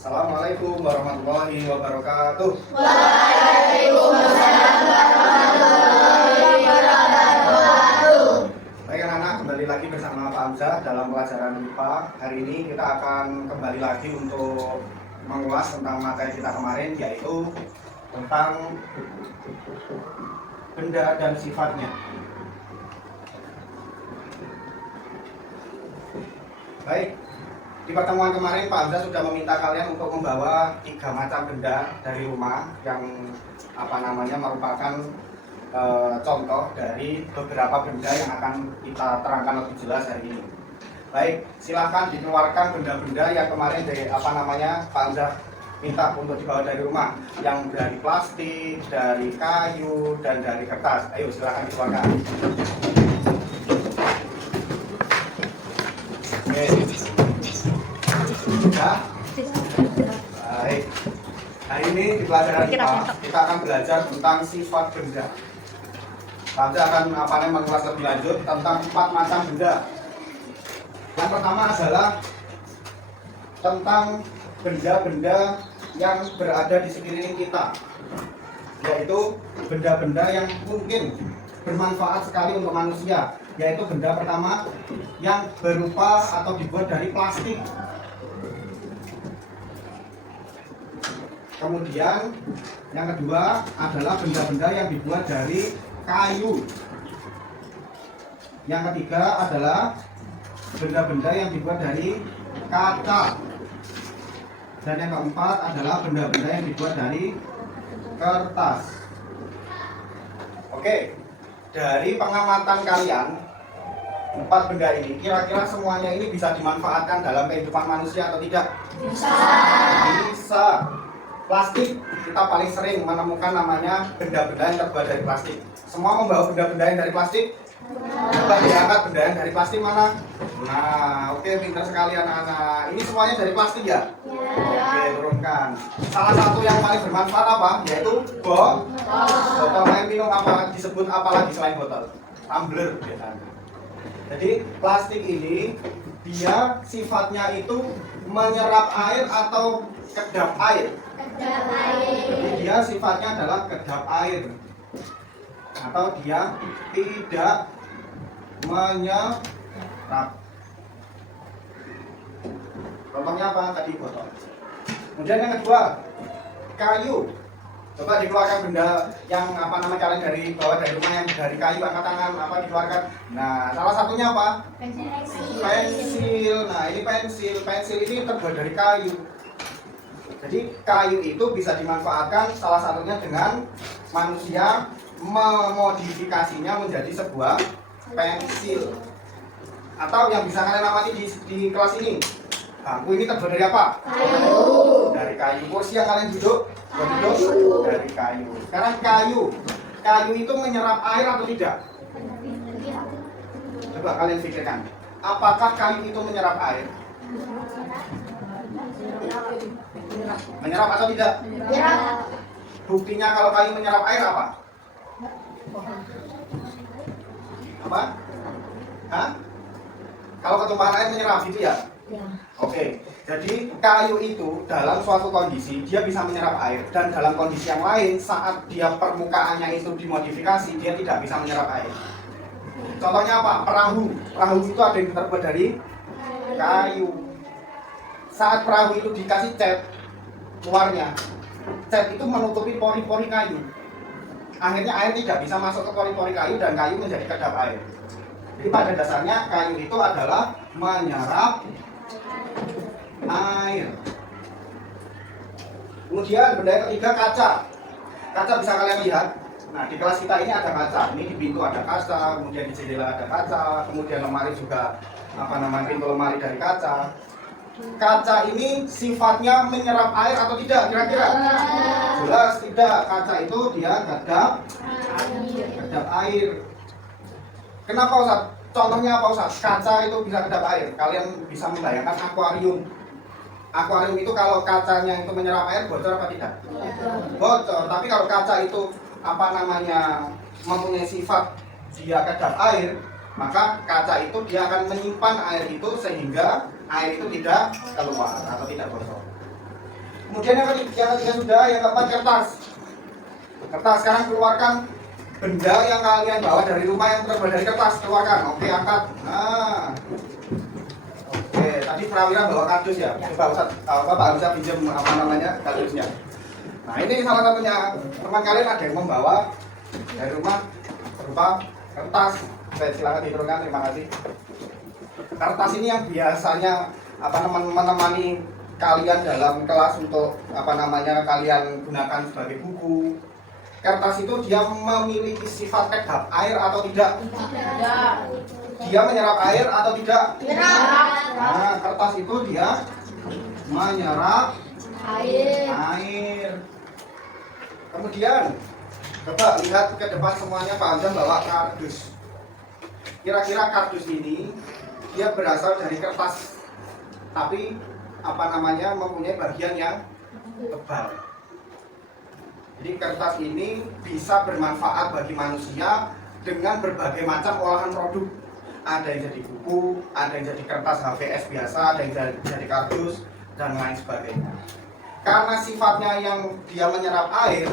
Assalamualaikum warahmatullahi wabarakatuh. Waalaikumsalam warahmatullahi wabarakatuh. Baik anak-anak, kembali lagi bersama Pak Hamzah dalam pelajaran IPA. Hari ini kita akan kembali lagi untuk mengulas tentang materi kita kemarin, yaitu tentang benda dan sifatnya. Baik, di pertemuan kemarin Pak Hamzah sudah meminta kalian untuk membawa 3 macam benda dari rumah yang merupakan contoh dari beberapa benda yang akan kita terangkan lebih jelas hari ini. Baik, silahkan dikeluarkan benda-benda yang kemarin dari Pak Hamzah minta untuk dibawa dari rumah, yang dari plastik, dari kayu, dan dari kertas. Ayo silahkan dikeluarkan. Oke. Sudah? Baik. Hari ini di pelajaran IPA kita akan belajar tentang sifat benda. Kita akan mengulas lebih lanjut tentang 4 macam benda. Yang pertama adalah tentang benda-benda yang berada di sekeliling kita, yaitu benda-benda yang mungkin bermanfaat sekali untuk manusia, yaitu benda pertama yang berupa atau dibuat dari plastik. Kemudian yang kedua adalah benda-benda yang dibuat dari kayu. Yang ketiga adalah benda-benda yang dibuat dari kaca. Dan yang keempat adalah benda-benda yang dibuat dari kertas. Oke, dari pengamatan kalian, 4 benda ini kira-kira semuanya ini bisa dimanfaatkan dalam kehidupan manusia atau tidak? Bisa. Plastik, kita paling sering menemukan namanya benda-benda yang terbuat dari plastik. Semua membawa benda-benda yang dari plastik? Coba diangkat benda yang dari plastik mana? Nah, oke, pintar sekali anak-anak. Ini semuanya dari plastik ya? Oke, turunkan. Salah satu yang paling bermanfaat apa? Yaitu botol air minum. Apa disebut apalagi selain botol? Tumbler biasanya. Jadi plastik ini dia sifatnya itu menyerap air atau kedap air. Jadi dia sifatnya adalah kedap air, atau dia tidak menyerap. Contohnya apa tadi? Botol. Kemudian yang kedua, kayu. Coba dikeluarkan benda yang kalian dari bawah dari rumah yang dari kayu, angkat tangan, dikeluarkan. Nah, salah satunya apa? Pensil. Nah, ini pensil. Pensil ini terbuat dari kayu. Jadi kayu itu bisa dimanfaatkan salah satunya dengan manusia memodifikasinya menjadi sebuah pensil. Atau yang bisa kalian amati di kelas ini, bangku ini terbuat dari apa? Kayu. Dari kayu. Kursi yang kalian duduk dari kayu. Sekarang kayu itu menyerap air atau tidak? Coba kalian pikirkan, apakah kayu itu menyerap air? Menyerap atau tidak? Menyerap. Buktinya kalau kayu menyerap air apa? Apa? Hah? Kalau ketumpahan air menyerap gitu ya? Oke, jadi kayu itu dalam suatu kondisi dia bisa menyerap air, dan dalam kondisi yang lain saat dia permukaannya itu dimodifikasi dia tidak bisa menyerap air. Contohnya apa? Perahu. Perahu itu ada yang terbuat dari kayu. Saat perahu itu dikasih cat luarnya, cat itu menutupi pori-pori kayu. Akhirnya air tidak bisa masuk ke pori-pori kayu dan kayu menjadi kedap air. Jadi pada dasarnya kayu itu adalah menyerap air. Kemudian benda yang ketiga, kaca. Kaca bisa kalian lihat. Nah, di kelas kita ini ada kaca. Ini di pintu ada kaca, kemudian di jendela ada kaca, kemudian lemari juga pintu lemari dari kaca. Kaca ini sifatnya menyerap air atau tidak kira-kira? Jelas tidak. Kaca itu dia kedap air. Kenapa Ustaz? Contohnya apa Ustaz? Kaca itu bisa kedap air. Kalian bisa membayangkan akuarium. Akuarium itu kalau kacanya itu menyerap air, bocor apa tidak? Bocor. Tapi kalau kaca itu mempunyai sifat dia kedap air, maka kaca itu dia akan menyimpan air itu sehingga air itu tidak keluar atau tidak bocor. Kemudian yang ketiga sudah, yang keempat kertas. Kertas, sekarang keluarkan benda yang kalian bawa dari rumah yang terbuat dari kertas, keluarkan. Oke, angkat. Nah, oke, tadi Prawira bawa kardus ya. Coba Pak bisa pinjam apa namanya kardusnya. Nah, ini salah satunya teman kalian ada yang membawa dari rumah berupa kertas. Saya silakan diturunkan, terima kasih. Kertas ini yang biasanya menemani kalian dalam kelas untuk kalian gunakan sebagai buku. Kertas itu dia memiliki sifat kedap air atau tidak? Tidak. Dia menyerap air atau tidak? Tidak. Nah, kertas itu dia menyerap air. Kemudian coba lihat ke depan semuanya, Pak Hamzah bawa kardus. Kira-kira kardus ini dia berasal dari kertas, tapi mempunyai bagian yang tebal. Jadi kertas ini bisa bermanfaat bagi manusia dengan berbagai macam olahan produk. Ada yang jadi buku, ada yang jadi kertas HVS biasa, ada yang jadi kardus, dan lain sebagainya. Karena sifatnya yang dia menyerap air,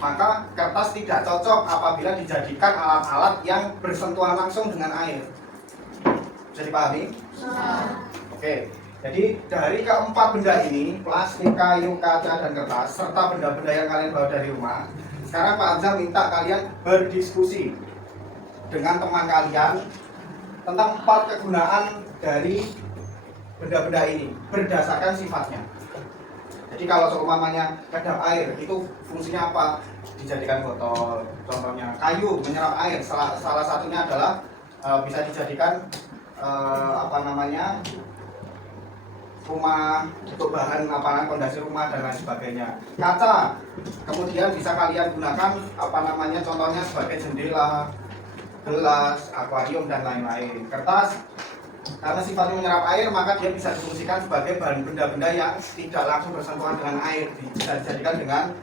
maka kertas tidak cocok apabila dijadikan alat-alat yang bersentuhan langsung dengan air. Bisa dipahami? Oke. Jadi dari keempat benda ini, plastik, kayu, kaca, dan kertas, serta benda-benda yang kalian bawa dari rumah, sekarang Pak Hamzah minta kalian berdiskusi dengan teman kalian tentang 4 kegunaan dari benda-benda ini berdasarkan sifatnya. Jadi kalau seumpamanya kedap air itu fungsinya apa? Dijadikan botol. Contohnya kayu menyerap air. Salah satunya adalah bisa dijadikan rumah untuk bahan pondasi rumah dan lain sebagainya. Kaca kemudian bisa kalian gunakan contohnya sebagai jendela, gelas, akuarium dan lain-lain. Kertas karena sifatnya menyerap air maka dia bisa difungsikan sebagai bahan benda-benda yang tidak langsung bersentuhan dengan air. Bisa dijadikan dengan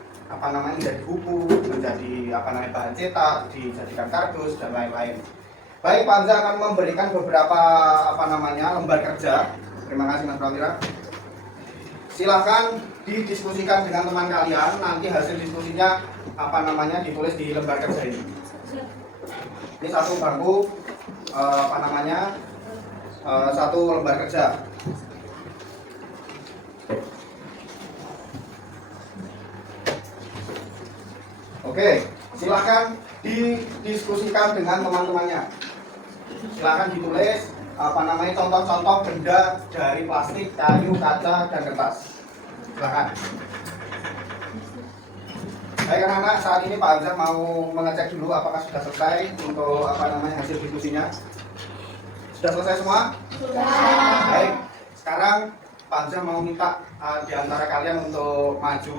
menjadi buku, menjadi bahan cetak, dijadikan kardus dan lain-lain. Baik, Pak Hamzah akan memberikan beberapa lembar kerja. Terima kasih Mas Prawira. Silahkan didiskusikan dengan teman kalian. Nanti hasil diskusinya ditulis di lembar kerja ini. Ini satu bangku satu lembar kerja. Oke, silahkan didiskusikan dengan teman-temannya. Silahkan ditulis contoh-contoh benda dari plastik, kayu, kaca, dan kertas. Silakan. Baik anak-anak, saat ini Pak Hamzah mau mengecek dulu apakah sudah selesai untuk hasil diskusinya. Sudah selesai semua? Sudah. Baik. Sekarang Pak Hamzah mau minta di antara kalian untuk maju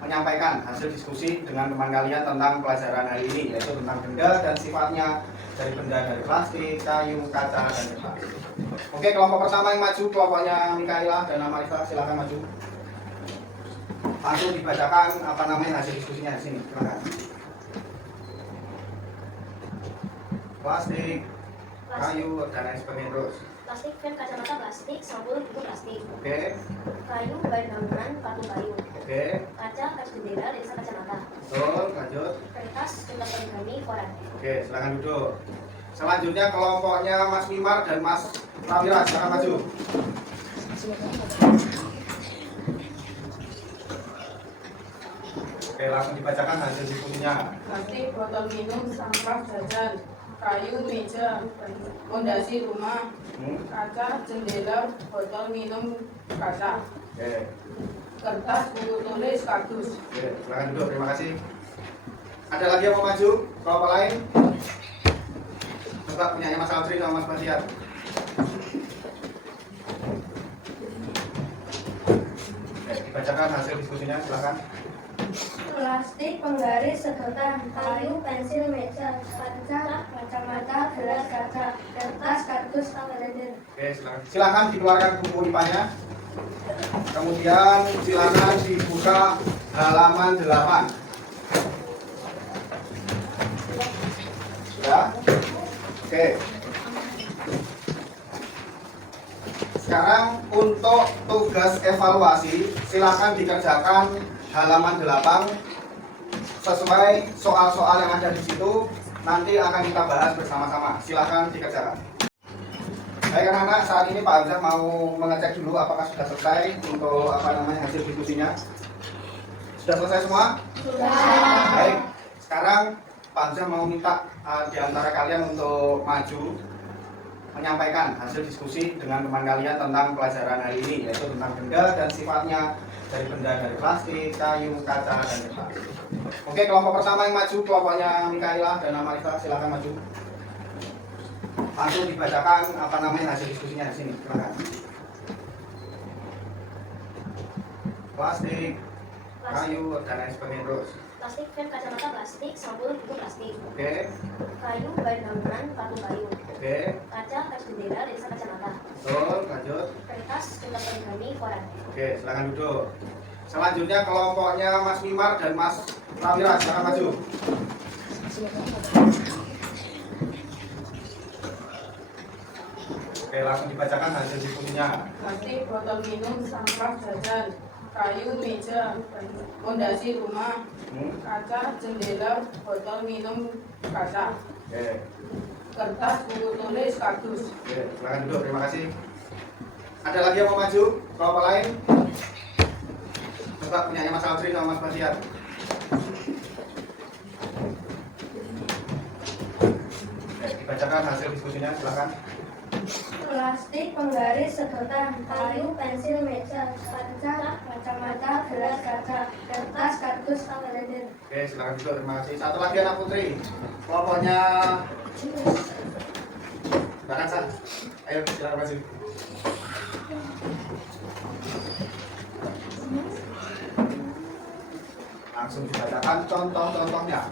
menyampaikan hasil diskusi dengan teman kalian tentang pelajaran hari ini, yaitu tentang benda dan sifatnya. Dari benda dari plastik, kayu, kaca, dan kertas. Oke, kelompok pertama yang maju, kelompoknya Mikaela dan Amarisa, silakan maju. Langsung dibacakan hasil diskusinya di sini. Silakan. Plastik, kayu, dan lain sebagainya terus. Plastik, frame kacamata plastik, sampul buku plastik. Oke. Kayu, bahan bangunan, patung kayu. Oke. Kaca, kaca jendela, lensa kacamata. Betul, lanjut. Kertas, kertas origami, koran. Oke, silakan duduk. Selanjutnya kelompoknya Mas Wimar dan Mas Prawira, silakan maju. Oke, langsung dibacakan hasil diskusinya. Plastik, botol minum, sampah jajan, kayu, meja, fondasi rumah, kaca, jendela, botol minum, kaca, Oke. kertas, buku tulis, kardus. Oke, silakan duduk. Terima kasih. Ada lagi yang mau maju? Kelompok lain? Coba punyanya Mas Aldri sama Mas Basiar. Oke, dibacakan hasil diskusinya. Silakan. Plastik, penggaris, sedotan, kayu, pensil, meja, kaca, kacamata, gelas kaca, kertas, kardus, kalender. Oke, silakan. Silakan dikeluarkan buku IPA-nya. Kemudian silakan dibuka halaman 8. Sudah? Oke. Sekarang untuk tugas evaluasi silakan dikerjakan halaman 8 sesuai soal-soal yang ada di situ. Nanti akan kita bahas bersama-sama. Silakan dikerjakan. Baik anak-anak, saat ini Pak Hamzah mau mengecek dulu apakah sudah selesai untuk hasil diskusinya. Sudah selesai semua? Sudah. Baik. Sekarang Pak Hamzah mau minta di antara kalian untuk maju menyampaikan hasil diskusi dengan teman kalian tentang pelajaran hari ini, yaitu tentang benda dan sifatnya, dari benda dari plastik, kayu, kaca, dan kertas. Oke, kelompok pertama yang maju, kelompoknya Mikaela dan Amarita, silakan maju. Langsung dibacakan hasil diskusinya di sini. Silakan. Plastik, kayu, dan lain sebagainya terus. Plastik, frame kacamata plastik, sampul buku plastik. Oke. Kayu, ban bangunan, patung kayu. Oke. Kaca, kaca jendela, lensa kacamata. Betul, lanjut. Kertas, tinta poligami, koran. Oke, silakan duduk. Selanjutnya kelompoknya Mas Wimar dan Mas Prawira, silakan maju. Oke, langsung dibacakan hasil diskusinya. Plastik, botol minum, sampah jajan, kayu, meja, fondasi rumah, kaca, jendela, botol minum, kaca, Oke. kertas, buku tulis, kardus. Oke, silakan duduk. Terima kasih. Ada lagi yang mau maju? Kelompok lain? Coba punyanya Mas Aldri sama Mas Basiat. Oke, dibacakan hasil diskusinya, silakan. Plastik, penggaris, sedotan, kayu, pensil, meja, kaca, kacamata, gelas kaca, kertas, kardus, kalender. Oke, silakan duduk. Terima kasih. Satu lagi anak putri. Kelompoknya Mbak Kansa. Ayo, silakan maju. Langsung dibacakan contoh-contohnya.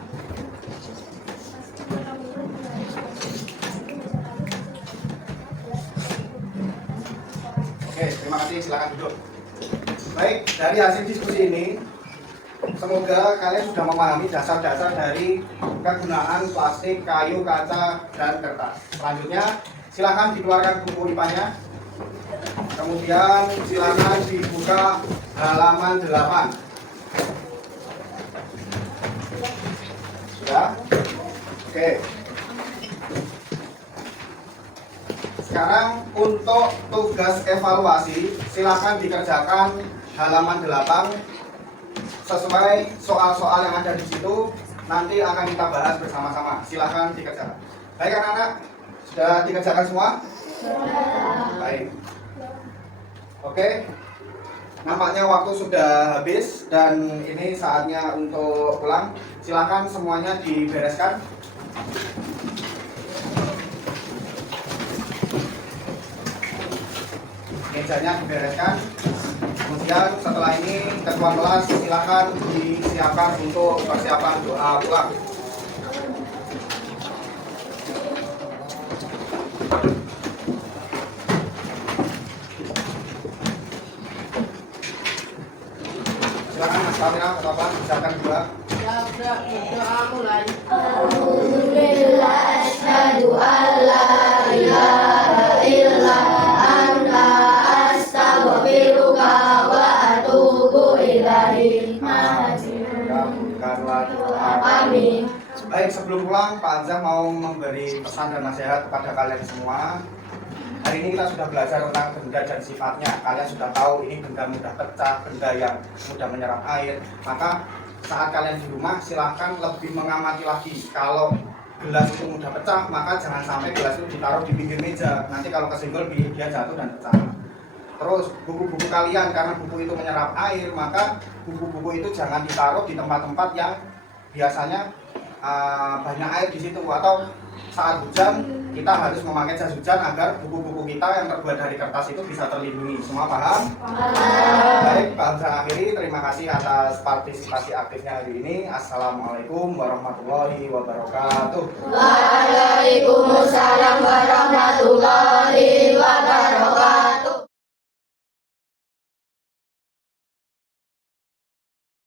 Oke, terima kasih. Silakan duduk. Baik, dari hasil diskusi ini, semoga kalian sudah memahami dasar-dasar dari kegunaan plastik, kayu, kaca, dan kertas. Selanjutnya, silakan dikeluarkan buku IPA-nya. Kemudian silakan dibuka halaman 8. Sudah? Oke. Sekarang untuk tugas evaluasi silakan dikerjakan halaman 8 sesuai soal-soal yang ada di situ. Nanti akan kita bahas bersama-sama. Silakan dikerjakan. Baik anak-anak, sudah dikerjakan semua? Sudah. Baik. Oke. Nampaknya waktu sudah habis dan ini saatnya untuk pulang. Silakan semuanya dibereskan. Mejanya dibereskan. Kemudian setelah ini ketua kelas silakan disiapkan untuk persiapan doa pulang. Silakan Mas Kamila, ketua kelas disiapkan doa. Ya, berdoa mulai. Alhamdulillah, asyhadu an la ilaha illa anta, astaghfiruka wa atubu ilaik. Amin. Baik, sebelum pulang Pak Hamzah mau memberi pesan dan nasihat kepada kalian semua. Hari ini kita sudah belajar tentang benda dan sifatnya. Kalian sudah tahu ini benda mudah pecah, benda yang mudah menyerap air. Maka saat kalian di rumah silahkan lebih mengamati lagi. Kalau gelas itu mudah pecah, maka jangan sampai gelas itu ditaruh di pinggir meja. Nanti kalau kesenggol dia jatuh dan pecah. Terus buku-buku kalian, karena buku itu menyerap air, maka buku-buku itu jangan ditaruh di tempat-tempat yang biasanya banyak air di situ. Atau saat hujan kita harus memakai jas hujan agar buku-buku kita yang terbuat dari kertas itu bisa terlindungi. Semua paham? Baik, Pak Hamzah akhiri. Terima kasih atas partisipasi aktifnya hari ini. Assalamualaikum warahmatullahi wabarakatuh. Waalaikumsalam warahmatullahi wabarakatuh.